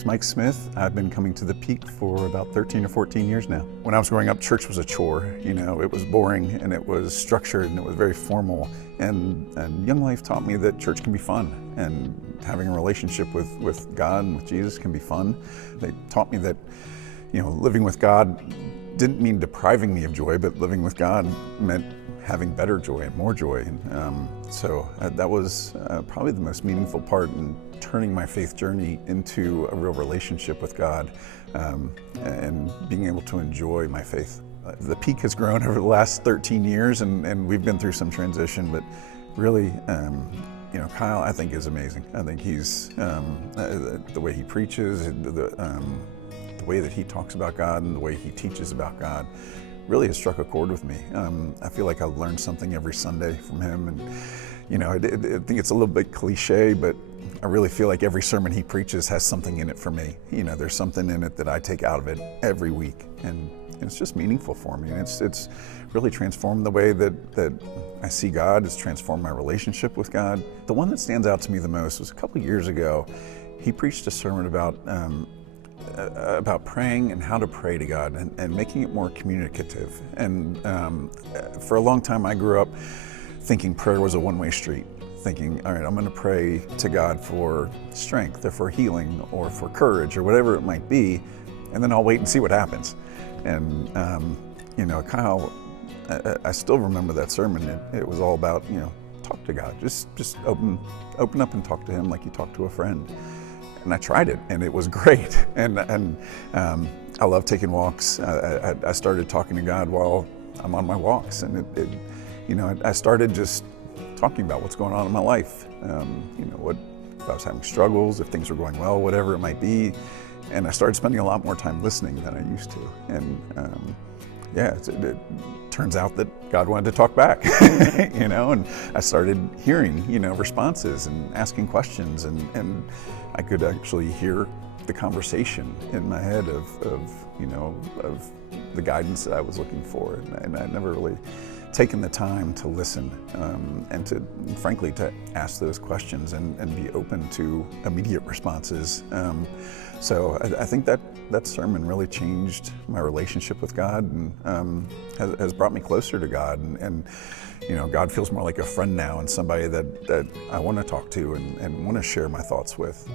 name's Mike Smith. I've been coming to the Peak for about 13 or 14 years now. When I was growing up, church was a chore. You know, it was boring and it was structured and it was very formal. And Young Life taught me that church can be fun, and having a relationship with God and with Jesus can be fun. They taught me that, you know, living with God didn't mean depriving me of joy, but living with God meant having better joy and more joy. So that was probably the most meaningful part in turning my faith journey into a real relationship with God, and being able to enjoy my faith. The Peak has grown over the last 13 years, and we've been through some transition, but really, you know, Kyle, I think, is amazing. I think he's, the way he preaches, the way that he talks about God and the way he teaches about God really has struck a chord with me. I feel like I learned something every Sunday from him, and you know, I think it's a little bit cliche, but I really feel like every sermon he preaches has something in it for me. You know, there's something in it that I take out of it every week, and it's just meaningful for me. And it's really transformed the way that I see God. It's transformed my relationship with God. The one that stands out to me the most was a couple years ago. He preached a sermon about praying and how to pray to God, and making it more communicative. And for a long time, I grew up thinking prayer was a one-way street, thinking, all right, I'm going to pray to God for strength or for healing or for courage or whatever it might be, and then I'll wait and see what happens. And you know, Kyle, I still remember that sermon. It was all about, you know, talk to God, just open up and talk to him like you talk to a friend. And I tried it, and it was great. And I love taking walks. I started talking to God while I'm on my walks, and you know, I started just talking about what's going on in my life. You know, what if I was having struggles, if things were going well, whatever it might be. And I started spending a lot more time listening than I used to. And yeah, it turns out that God wanted to talk back, you know, and I started hearing, you know, responses and asking questions, and I could actually hear the conversation in my head of you know, of the guidance that I was looking for, and I'd never really taken the time to listen, and to, frankly, to ask those questions and be open to immediate responses. So I think that sermon really changed my relationship with God, and has brought me closer to God. And you know, God feels more like a friend now, and somebody that I want to talk to and want to share my thoughts with.